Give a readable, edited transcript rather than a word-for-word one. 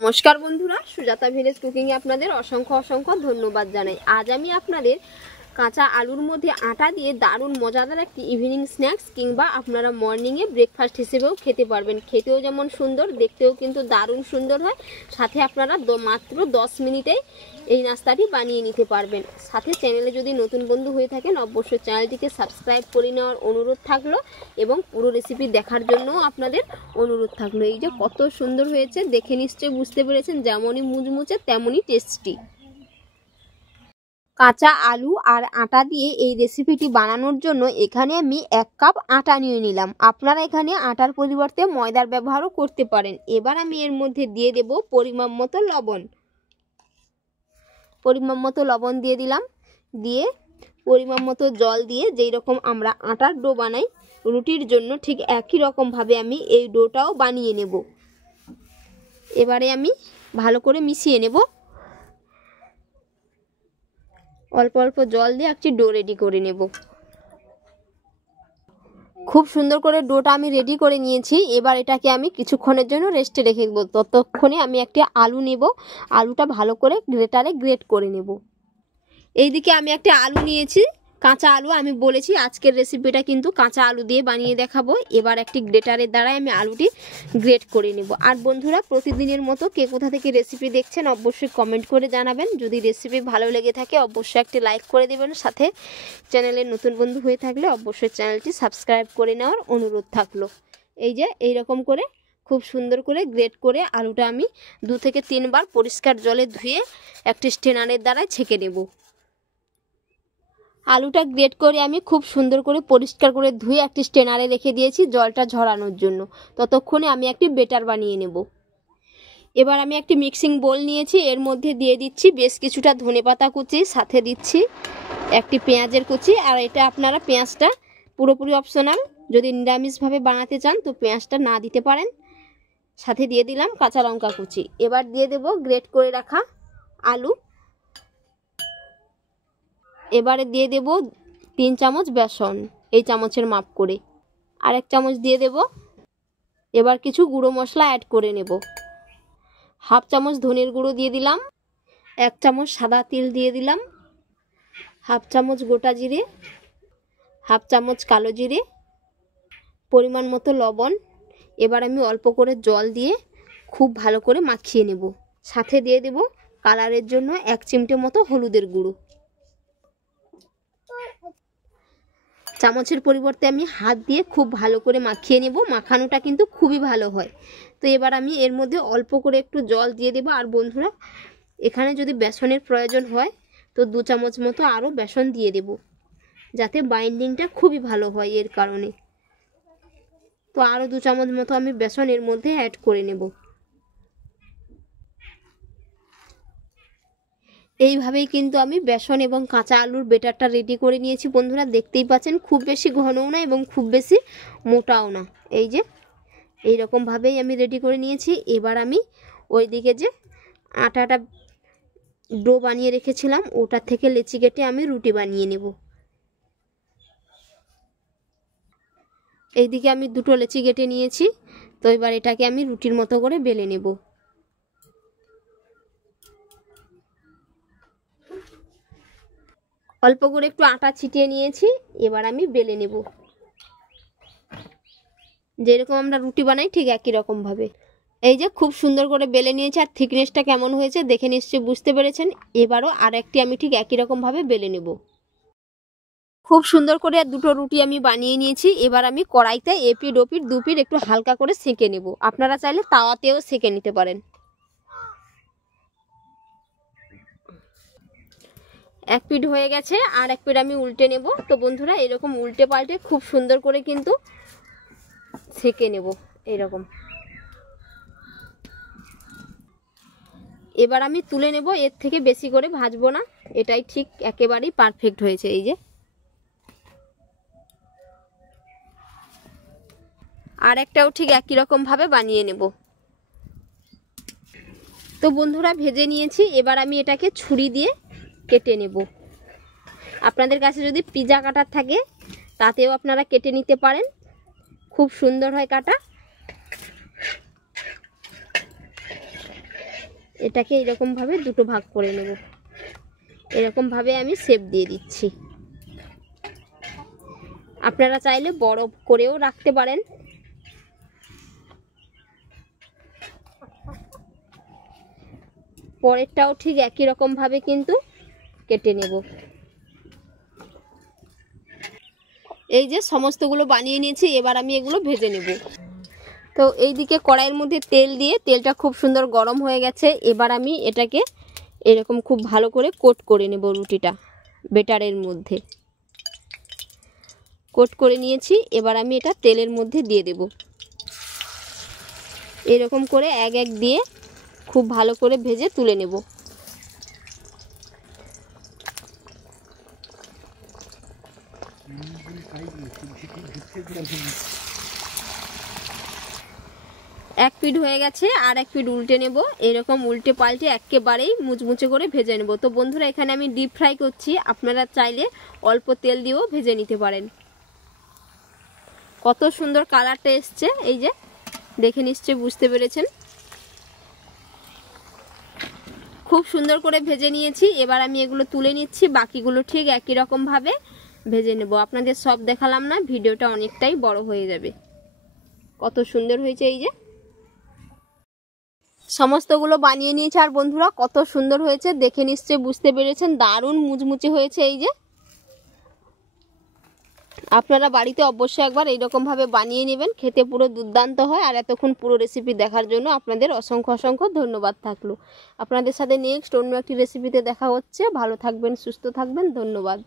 নমস্কার বন্ধুরা, Sujata village cooking এ আপনাদের অসংখ্য অসংখ্য ধন্যবাদ জানাই। আজ আমি আপনাদের কাঁচা আলুর মধ্যে আটা দিয়ে দারুণ মজাদার একটি ইভিনিং স্ন্যাক্স কিংবা আপনারা মর্নিংয়ে ব্রেকফাস্ট হিসেবেও খেতে পারবেন। খেতেও যেমন সুন্দর, দেখতেও কিন্তু দারুণ সুন্দর হয়। সাথে আপনারা মাত্র 10 মিনিটেই এই নাস্তাটি বানিয়ে নিতে পারবেন। সাথে চ্যানেলে যদি নতুন বন্ধু হয়ে থাকেন অবশ্যই চ্যানেলটিকে সাবস্ক্রাইব করে নেওয়ার অনুরোধ থাকলো এবং পুরো রেসিপি দেখার জন্যও আপনাদের অনুরোধ থাকলো। এই যে কত সুন্দর হয়েছে, দেখে নিশ্চয়ই বুঝতে পেরেছেন, যেমনই মুচমুচে তেমনই টেস্টি। কাঁচা আলু আর আটা দিয়ে এই রেসিপিটি বানানোর জন্য এখানে আমি 1 কাপ আটা নিয়ে নিলাম। আপনারা এখানে আটার পরিবর্তে ময়দার ব্যবহারও করতে পারেন। এবার আমি এর মধ্যে দিয়ে দেব পরিমাণ মতো লবণ। পরিমাণ মতো লবণ দিয়ে দিলাম, দিয়ে পরিমাণ মতো জল দিয়ে, যেই রকম আমরা আটার ডো বানাই রুটির জন্য ঠিক একই রকমভাবে আমি এই ডোটাও বানিয়ে নেব। এবারে আমি ভালো করে মিশিয়ে নেব। অল্প অল্প জল দিয়ে একটি ডো রেডি করে নেব। খুব সুন্দর করে ডোটা আমি রেডি করে নিয়েছি। এবার এটাকে আমি কিছুক্ষণের জন্য রেস্টে রেখে দেবো। ততক্ষণে আমি একটি আলু নেব, আলুটা ভালো করে গ্রেটারে গ্রেট করে নেব। এইদিকে আমি একটা আলু নিয়েছি, কাঁচা আলু। আমি বলেছি আজকের রেসিপিটা কিন্তু কাঁচা আলু দিয়ে বানিয়ে দেখাবো। এবার একটি গ্রেটারের দ্বারাই আমি আলুটি গ্রেট করে নেব। আর বন্ধুরা, প্রতিদিনের মতো কে কোথা থেকে রেসিপি দেখছেন অবশ্যই কমেন্ট করে জানাবেন। যদি রেসিপি ভালো লেগে থাকে অবশ্যই একটি লাইক করে দেবেন। সাথে চ্যানেলের নতুন বন্ধু হয়ে থাকলে অবশ্যই চ্যানেলটি সাবস্ক্রাইব করে নেওয়ার অনুরোধ থাকলো। এই যে এইরকম করে খুব সুন্দর করে গ্রেট করে আলুটা আমি 2 থেকে 3 বার পরিষ্কার জলে ধুয়ে একটি স্ট্রেনারের দ্বারাই ছেঁকে নেব। আলুটা গ্রেট করে আমি খুব সুন্দর করে পরিষ্কার করে ধুয়ে একটি স্ট্রেনারে রেখে দিয়েছি জলটা ঝরানোর জন্য। ততক্ষণে আমি একটি বেটার বানিয়ে নেব। এবার আমি একটি মিক্সিং বোল নিয়েছি, এর মধ্যে দিয়ে দিচ্ছি বেশ কিছুটা ধনেপাতা কুচি, সাথে দিচ্ছি একটি পেঁয়াজের কুচি। আর এটা আপনারা পেঁয়াজটা পুরোপুরি অপশনাল, যদি নিরামিষভাবে বানাতে চান তো পেঁয়াজটা না দিতে পারেন। সাথে দিয়ে দিলাম কাঁচা লঙ্কা কুচি। এবার দিয়ে দেব গ্রেট করে রাখা আলু। এবারে দিয়ে দেব 3 চামচ বেসন, এই চামচের মাপ করে। আর 1 চামচ দিয়ে দেব। এবার কিছু গুঁড়ো মশলা অ্যাড করে নেব। 1/2 চামচ ধনের গুঁড়ো দিয়ে দিলাম, 1 চামচ সাদা তিল দিয়ে দিলাম, 1/2 চামচ গোটা জিরে, 1/2 চামচ কালো জিরে, পরিমাণ মতো লবণ। এবার আমি অল্প করে জল দিয়ে খুব ভালো করে মাখিয়ে নেব। সাথে দিয়ে দেব কালারের জন্য 1 চিমটে মতো হলুদের গুঁড়ো। চামচের পরিবর্তে আমি হাত দিয়ে খুব ভালো করে মাখিয়ে নেব। মাখানোটা কিন্তু খুবই ভালো হয়। তো এবার আমি এর মধ্যে অল্প করে একটু জল দিয়ে দেব। আর বন্ধুরা, এখানে যদি বেসনের প্রয়োজন হয় তো 2 চামচ মতো আরও বেসন দিয়ে দেব, যাতে বাইন্ডিংটা খুবই ভালো হয়। এর কারণে তো আরও 2 চামচ মতো আমি বেসন এর মধ্যে অ্যাড করে নেব। এইভাবেই কিন্তু আমি বেসন এবং কাঁচা আলুর বেটারটা রেডি করে নিয়েছি। বন্ধুরা, দেখতেই পাচ্ছেন খুব বেশি ঘনও না এবং খুব বেশি মোটাও না। এই যে এইরকমভাবেই আমি রেডি করে নিয়েছি। এবার আমি ওইদিকে যে আটাটা ডো বানিয়ে রেখেছিলাম ওটার থেকে লেচি কেটে আমি রুটি বানিয়ে নেব। এইদিকে আমি 2টো লেচি কেটে নিয়েছি। তো এবার এটাকে আমি রুটির মতো করে বেলে নেব। অল্প করে একটু আটা ছিটিয়ে নিয়েছি। এবার আমি বেলে নেব, যেরকম আমরা রুটি বানাই ঠিক একই রকম ভাবে। এই যে খুব সুন্দর করে বেলে নিয়েছি। আর থিকনেসটা কেমন হয়েছে দেখে নিশ্চয়ই বুঝতে পেরেছেন। এবারও আর একটি আমি ঠিক একই রকম ভাবে বেলে নেব। খুব সুন্দর করে 2টো রুটি আমি বানিয়ে নিয়েছি। এবার আমি কড়াইতে এপিঠ ওপিঠ দুপিঠ একটু হালকা করে সেঁকে নেব। আপনারা চাইলে তাওয়াতেও সেঁকে নিতে পারেন। এক পিঠ হয়ে গেছে, আর এক পিঠ আমি উল্টে নেব। তো বন্ধুরা, এরকম উল্টে পাল্টে খুব সুন্দর করে কিন্তু সেঁকে নেব এরকম। এবার আমি তুলে নেব, এর থেকে বেশি করে ভাজবো না। এটাই ঠিক একেবারেই পারফেক্ট হয়েছে। এই যে আর একটাও ঠিক একই রকম ভাবে বানিয়ে নেব। তো বন্ধুরা, ভেজে নিয়েছি। এবার আমি এটাকে ছুরি দিয়ে কেটে নেব। আপনাদের কাছে যদি পিজা কাটার থাকে তাতেও আপনারা কেটে নিতে পারেন, খুব সুন্দর হয় কাটা। এটাকে এরকমভাবে দুটো ভাগ করে নেব। এরকমভাবে আমি শেপ দিয়ে দিচ্ছি। আপনারা চাইলে বড় করেও রাখতে পারেন। পরেরটাও ঠিক একই রকমভাবে কিন্তু কেটে নেব। এই যে সমস্তগুলো বানিয়ে নিয়েছি, এবার আমি এগুলো ভেজে নেব। তো এইদিকে কড়াইয়ের মধ্যে তেল দিয়ে তেলটা খুব সুন্দর গরম হয়ে গেছে। এবার আমি এটাকে এরকম খুব ভালো করে কোট করে নেব। রুটিটা বেটারের মধ্যে কোট করে নিয়েছি। এবার আমি এটা তেলের মধ্যে দিয়ে দেব। এরকম করে এক এক দিয়ে খুব ভালো করে ভেজে তুলে নেব। এক পিঠ হয়ে গেছে, আর এক পিঠ উল্টে নেব। এরকম উল্টে পাল্টে একেবারেই মুচমুচে করে ভেজে নেব। তো বন্ধুরা, এখানে আমি ডিপ ফ্রাই করছি, আপনারা চাইলে অল্প তেল দিয়েও ভেজে নিতে পারেন। কত সুন্দর কালারটা এসছে, এই যে দেখে নিশ্চয়ই বুঝতে পেরেছেন। খুব সুন্দর করে ভেজে নিয়েছি। এবার আমি এগুলো তুলে নিচ্ছি। বাকিগুলো ঠিক একই রকমভাবে ভেজে নেব। আপনাদের সব দেখালাম না, ভিডিওটা অনেকটাই বড় হয়ে যাবে। কত সুন্দর হয়েছে, এই যে সমস্তগুলো বানিয়ে নিয়েছি। আর বন্ধুরা, কত সুন্দর হয়েছে দেখে নিশ্চয়ই বুঝতে পেরেছেন। দারুণ মুচমুচে হয়েছে। এই যে আপনারা বাড়িতে অবশ্যই একবার এইরকমভাবে বানিয়ে নেবেন, খেতে পুরো দুর্দান্ত হয়। আর এতক্ষণ পুরো রেসিপি দেখার জন্য আপনাদের অসংখ্য অসংখ্য ধন্যবাদ থাকলো। আপনাদের সাথে নেক্সট অন্য একটি রেসিপিতে দেখা হচ্ছে। ভালো থাকবেন, সুস্থ থাকবেন, ধন্যবাদ।